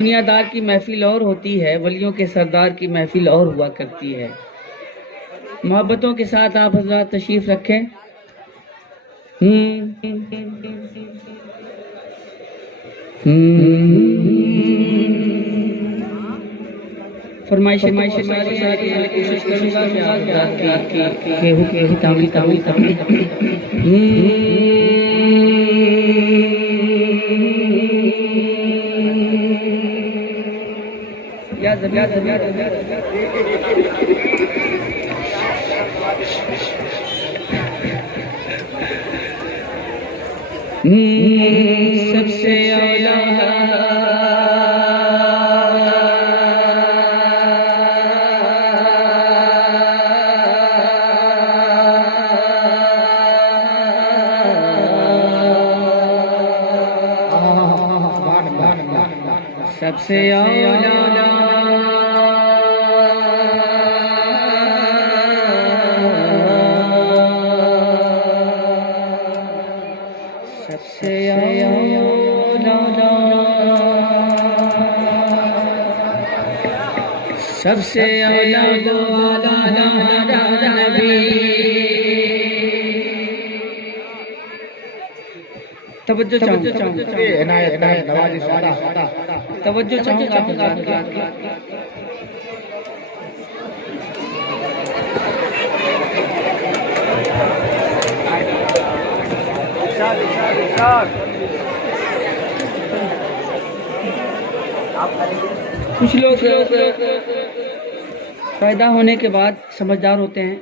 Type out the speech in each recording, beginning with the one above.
दुनियादार की महफिल और होती है, वलियों के सरदार की महफिल और हुआ करती है। मोहब्बतों के साथ आप हज़रात तशरीफ रखें। फरमाइश कोशिश करूंगा कि आप हज़रात की तामील सबसे औला सबसे औला सबसे सबसे नबी। तवज्जो तवज्जो चाहूंगा। कुछ लोग पैदा होने के बाद समझदार होते हैं,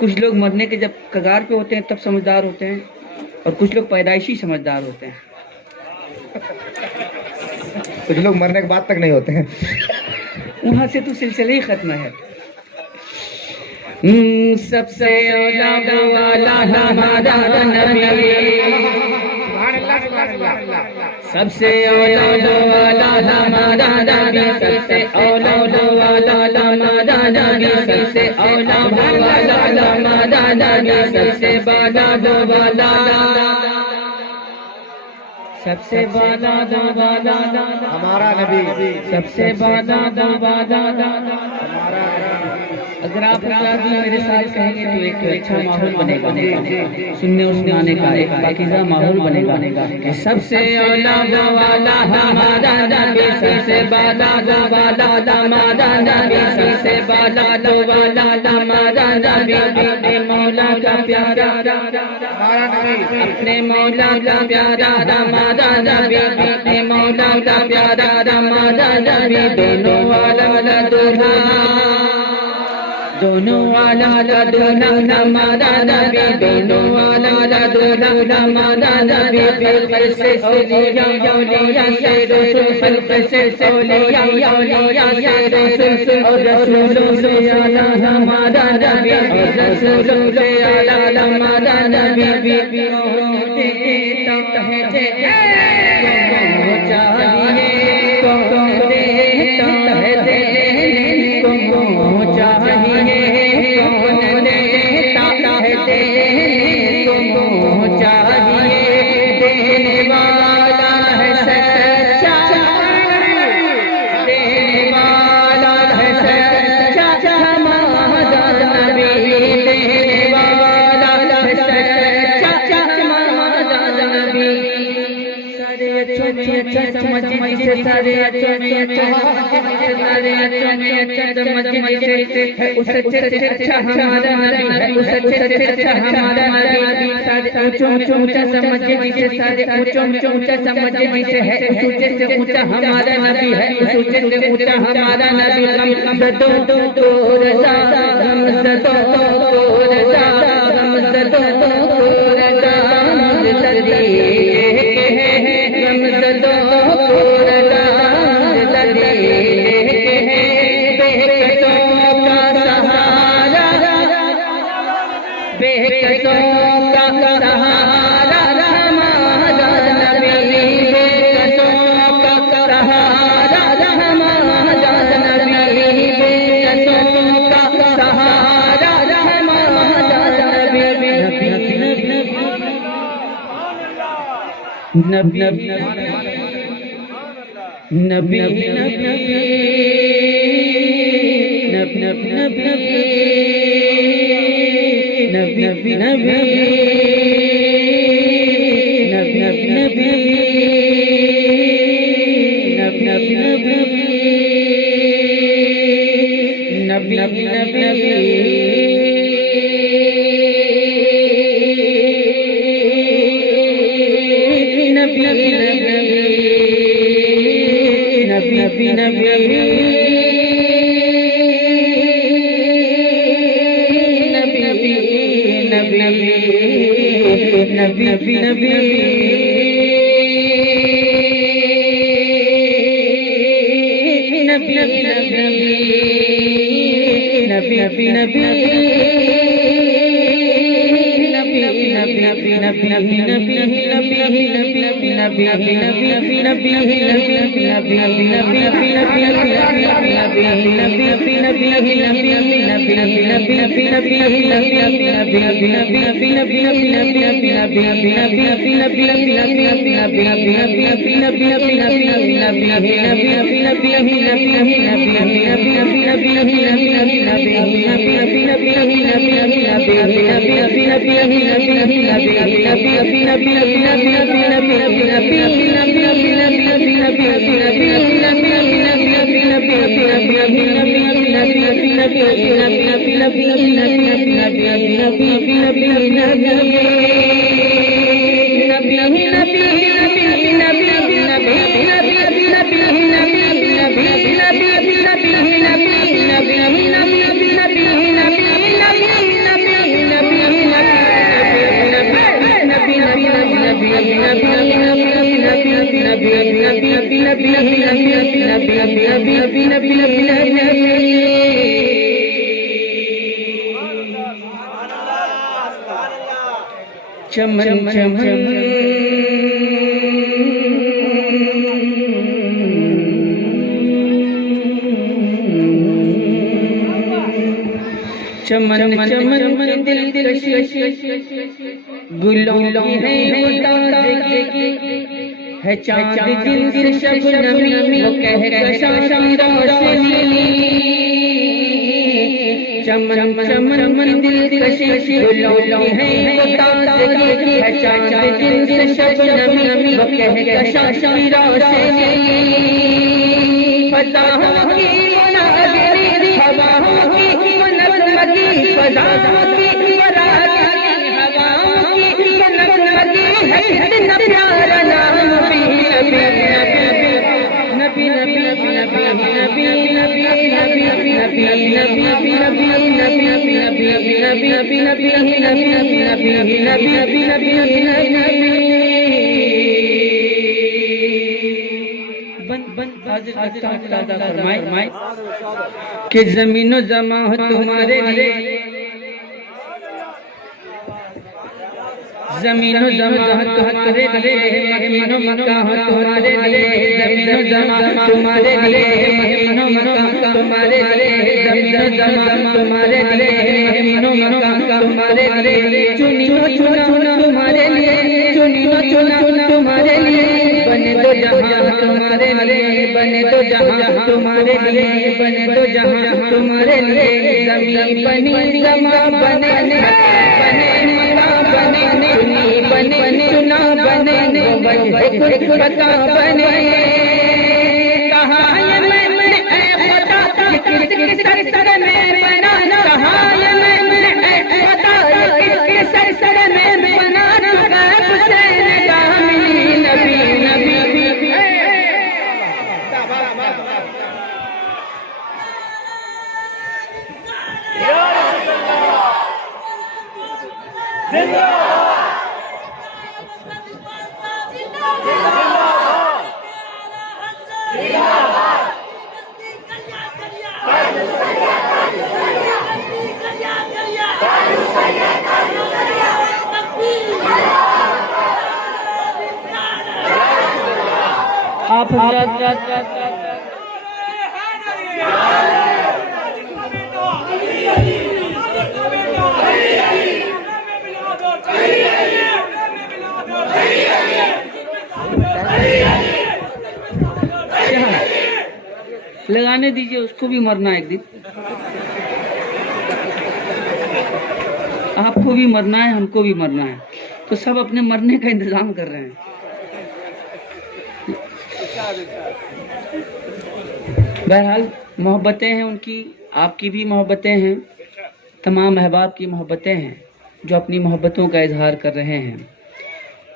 कुछ लोग मरने के जब कगार पे होते हैं तब समझदार होते हैं, और कुछ लोग पैदाइशी समझदार होते हैं। कुछ लोग मरने के बाद तक नहीं होते हैं। वहां से तो सिलसिला ही खत्म है। सबसे औला हमारा नबी, सबसे औला हमारा नबी, सबसे औला हमारा नबी, सबसे औला हमारा नबी, सबसे बाला दो बाला, सबसे बाला दो बाला हमारा नबी, सबसे बाला दो बाला हमारा अगर आप भी मेरे साथ कहेंगे तो एक अच्छा माहौल बनेगा, सुनने और सुनाने का एक पाकीज़ा माहौल बनेगा कि सबसे औला वाला हमारा नबी, सबसे बाला दो वाला हमारा नबी, सबसे बाला दो वाला हमारा नबी, अपने मौला का प्यारा हमारा नबी, अपने मौला का प्यारा हमारा नबी, अपने मौला का प्यारा हमारा नबी, दोनों वाला दूल्हा, दोनों वाला दूल्हा हमारा नबी, दोनों वाला दूल्हा हमारा नबी, फिर से औलिया औलिया से रसूल, फिर से औलिया औलिया से रसूल, और रसूलों से आला हमारा नबी, और रसूलों से आला हमारा नबी, नबी नबी नबी नबी नबी नबी नबी नबी चमन चमन चमन दिल गुलों है चाँद जिनसे शबनमी वो कह कशाशी रोशनी चमन चमन दिल कशी गुलों है चाँद जिनसे शबनमी वो कह कशाशी रोशनी फज़ाओं की मुनाज़िरी हवाओं की मुनज़्ज़मती फज़ाओं की मुनाज़िरी हवाओं की मुनज़्ज़मती है कितना प्यारा नाम फरमाए कि ज़मीनो ज़मा हो तुम्हारे लिए ज़मीनो ज़मा तुम्हारे लिए मकीनो मक्का हो तुम्हारे लिए ज़मीनो ज़मा तुम्हारे लिए मकीनो मक्का तुम्हारे लिए ज़मीनो ज़मा तुम्हारे लिए मकीनो मक्का तुम्हारे लिए चुनिनो चुना तुम्हारे लिए चुनिनो चुना तुम्हारे लिए बने तो जहां तुम्हारे लिए बने तो जहां तुम्हारे लिए बने तो जहां तुम्हारे लिए ज़मीन बनी ज़मा बने बने बने चुना बने खुद पता बने कहाँ ये मैंने खुदा किस सर में बना कहाँ ये मैंने खुदा किस सर में बना हुसैन दामिनी नबी नबी आप लगाने दीजिए, उसको भी मरना है एक दिन। आपको भी मरना है, हमको भी मरना है, तो सब अपने मरने का इंतजाम कर रहे हैं। बहरहाल मोहब्बतें हैं उनकी, आपकी भी मोहब्बतें हैं, तमाम अहबाब की मोहब्बतें हैं जो अपनी मोहब्बतों का इजहार कर रहे हैं।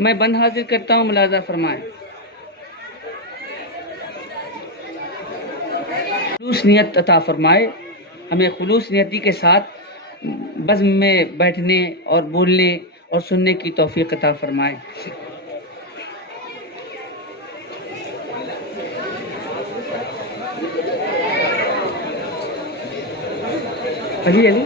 मैं बंद हाजिर करता हूँ, मुलाजा फरमाएं। खुलूस नियत अता फरमाए, हमें खुलूस नियति के साथ बज़्म में बैठने और बोलने और सुनने की तौफीक अता फरमाए। अली अली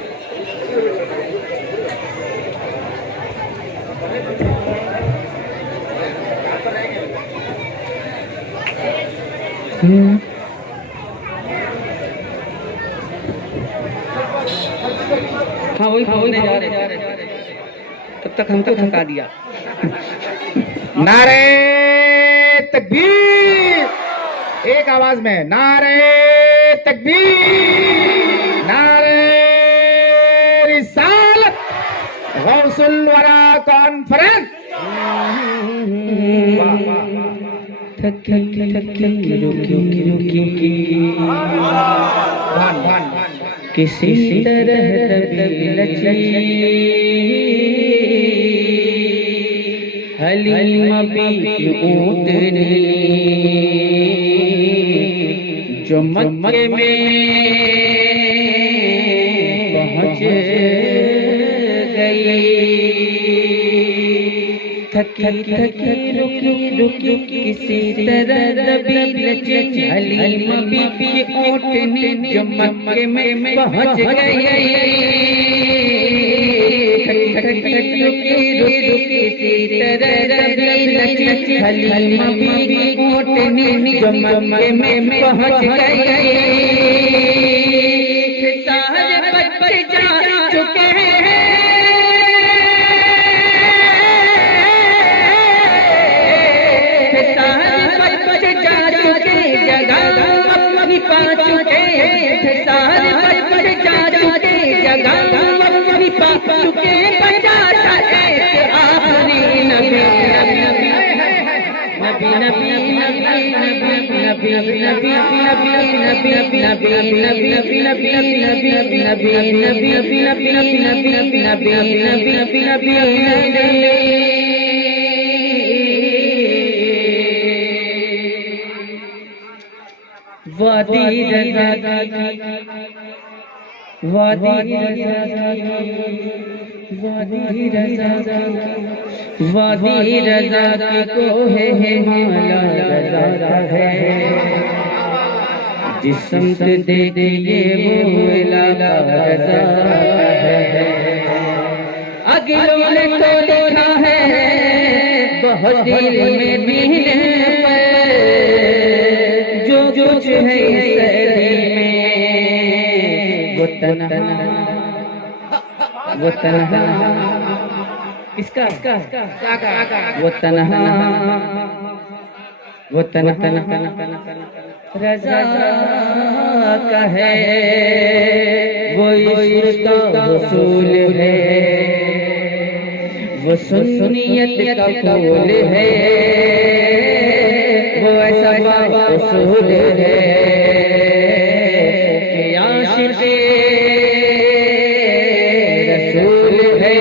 हाँ वही बोलने जा रहे, तब तक हमको थका दिया। नारे तकबीर, एक आवाज में नारे तकबीर, नारे रिसालत, गौसुल वरा कॉन्फ्रेंस। किसी तरह लची हलीम भी ऊँटनी जो मक्के में पहुँच गई। थकी थकी रुकी रुकी किसी तरह भी लची हलीम भी ऊँटनी जो मक्के में पहुँच गई। थकी रुकी रुकी किसी तरह भी लची हलीम भी ऊँटनी जो मक्के में पहुँच गई। सारे बच्चे जा चुके हैं, पा चुके हैं, सारे बच्चे जा चुके जगह अपनी पा चुके, बचाता एक आखिरी नबी नबी नबी नबी नबी नबी नबी नबी नबी नबी नबी वादी रज़ा वादी रज़ा की कोहे हिमाला रज़ा है, जिस समत देखिए वो इलाका रज़ा है। अगलों ने तो लिखा है बहुत दिल में बीने पर, जो कुछ है सदी में वो तन्हा इसका वो तन्हा रज़ा का है, वो इश्क़ का हुसूल है, वो सुन्नियत का फूल है, वो ऐसा उसूल है कि आशिक़ रसूल है,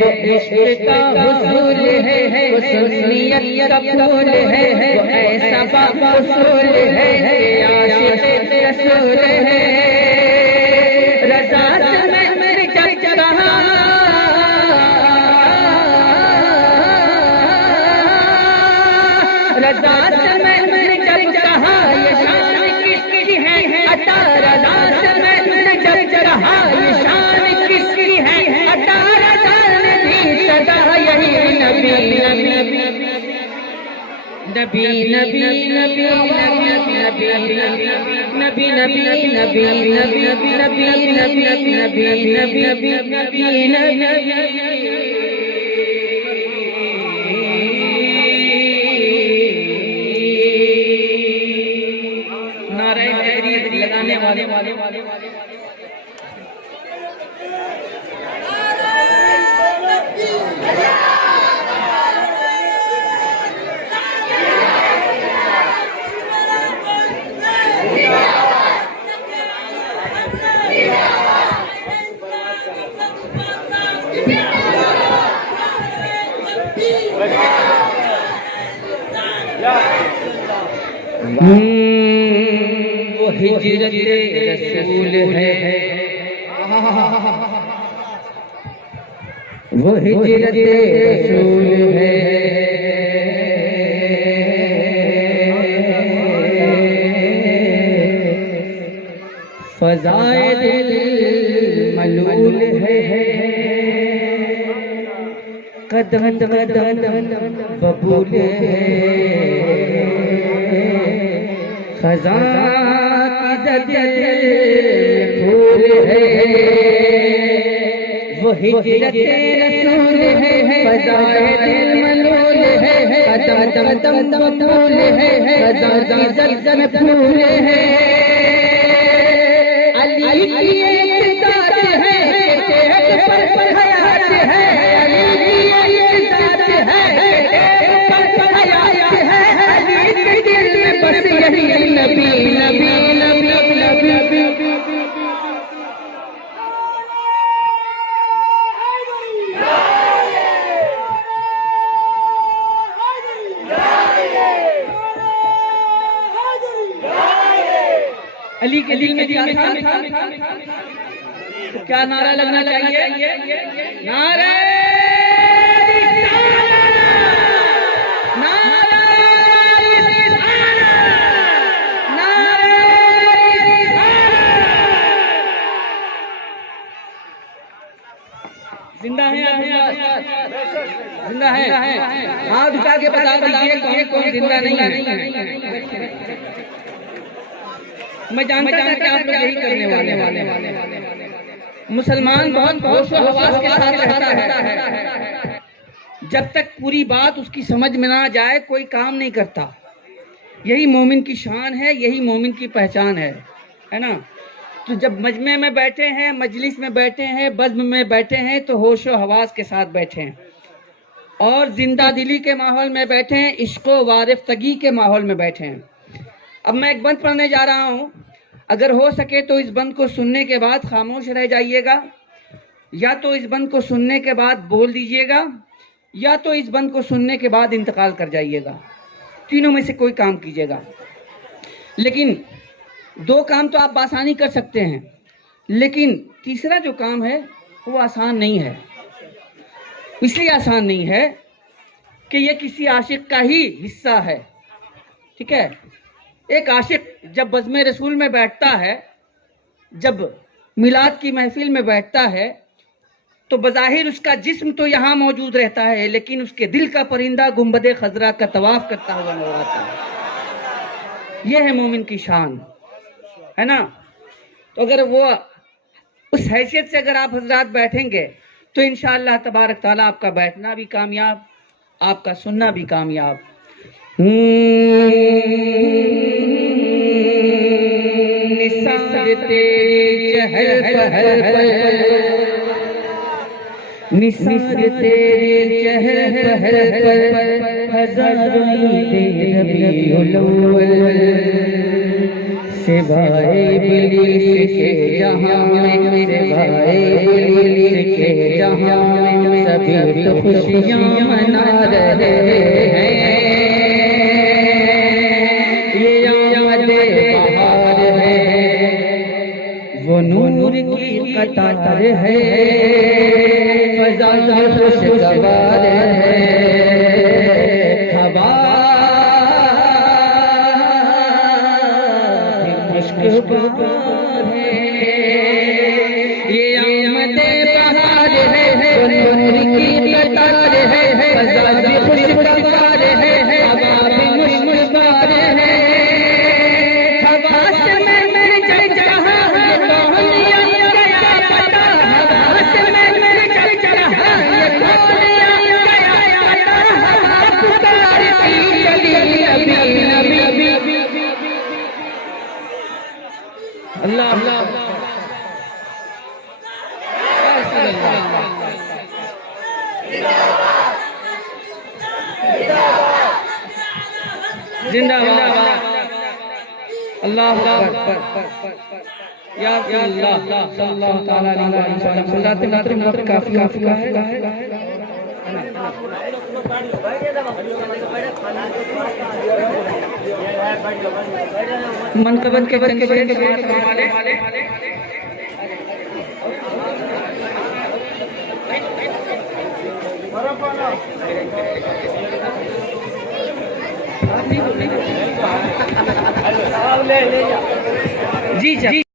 वो इश्क़ का हुसूल है, वो सुन्नियत का फूल है, वो ऐसा उसूल है कि आशिक़ रसूल है। रज़ा से मैं जब कहा रज़ा से मैंने जब कहा ये शान किसकी है अता, रज़ा से मैंने जब कहा ये शान किसकी है अता, रज़ा ने दी सदा यही नबी नबी नबी नबी नबी नबी नबी नबी नबी नबी वो हिजरत रसूल है, वो हिजरत रसूल है, फज़ाए दिल मलूल है, कदम कदम बबूल है, खज़ा की ज़द फूल है, वो हिजरत रसूल है, फज़ाए दिल मलूल है, कदम कदम बबूल है, खज़ा की ज़द फूल है, अली की एक ज़ात है, एक पर हयात है, अली की एक ज़ात है, एक पर हयात है, अली के दिल में बस यही नबी नबी नबी नबी। अली के दिल में क्या था? तो क्या नारा लगना चाहिए? नारे जिंदा है, जिंदा है, हाथ उठा के बता दीजिए कौन कौन जिंदा नहीं है। मैं जानता था कि आप लोग यही करने वाले। मुसलमान बहुत होशो हवास के साथ रहता है, जब तक पूरी बात उसकी समझ में ना जाए कोई काम नहीं करता। यही मोमिन की शान है, यही मोमिन की पहचान है ना। तो जब मजमे में बैठे हैं, मजलिस में बैठे हैं, बज़्म में बैठे हैं, तो होशो हवास के साथ बैठे हैं और जिंदा दिली के माहौल में बैठे हैं, इश्को वारिफ्तगी के माहौल में बैठे हैं। अब मैं एक बंद पढ़ने जा रहा हूँ, अगर हो सके तो इस बंद को सुनने के बाद खामोश रह जाइएगा, या तो इस बंद को सुनने के बाद बोल दीजिएगा, या तो इस बंद को सुनने के बाद इंतकाल कर जाइएगा। तीनों में से कोई काम कीजिएगा। लेकिन दो काम तो आप आसानी कर सकते हैं, लेकिन तीसरा जो काम है वो आसान नहीं है। इसलिए आसान नहीं है कि ये किसी आशिक का ही हिस्सा है। ठीक है, एक आशिक जब बज़्म रसूल में बैठता है, जब मिलाद की महफिल में बैठता है, तो बज़ाहिर उसका जिस्म तो यहाँ मौजूद रहता है, लेकिन उसके दिल का परिंदा गुंबद खजरा का तवाफ करता हुआ नजर आता है। यह है मोमिन की शान, है ना। तो अगर वो उस हैसियत से अगर आप हजरात बैठेंगे तो इंशाअल्लाह तबारक ताला आपका बैठना भी कामयाब, आपका सुनना भी कामयाब। निसार तेरी चहल पहल पर, निसार तेरी चहल पहल पर, हज़ारों ईद रबीउल अव्वल, सिवाए इब्लीस के जहां में, सिवाए इब्लीस के जहां में, सभी तो खुशियां मना रहे हैं। ये आमद बहार है, वो नूर की कतार है, फज़ा खुशगवार है, हवा खुशगवार है। ये आमद बहार है, वो नूर की कतार है, फज़ा खुशगवार है, हवा भी खुशगवार है। हवास में मैं जल रहा हूँ, कौन गया पता, हवास में मैं जल रहा हूँ, कौन गया पता, हवा पुकारती चली नबी नबी। अल्लाह जिंदाबाद अल्लाह अकबर या अल्लाह सल्लल्लाहु तआला अलैहि वसल्लम सल्लल्लाहु अलैहि वसल्लम काफी है मनकबत के बन के वाले जी जी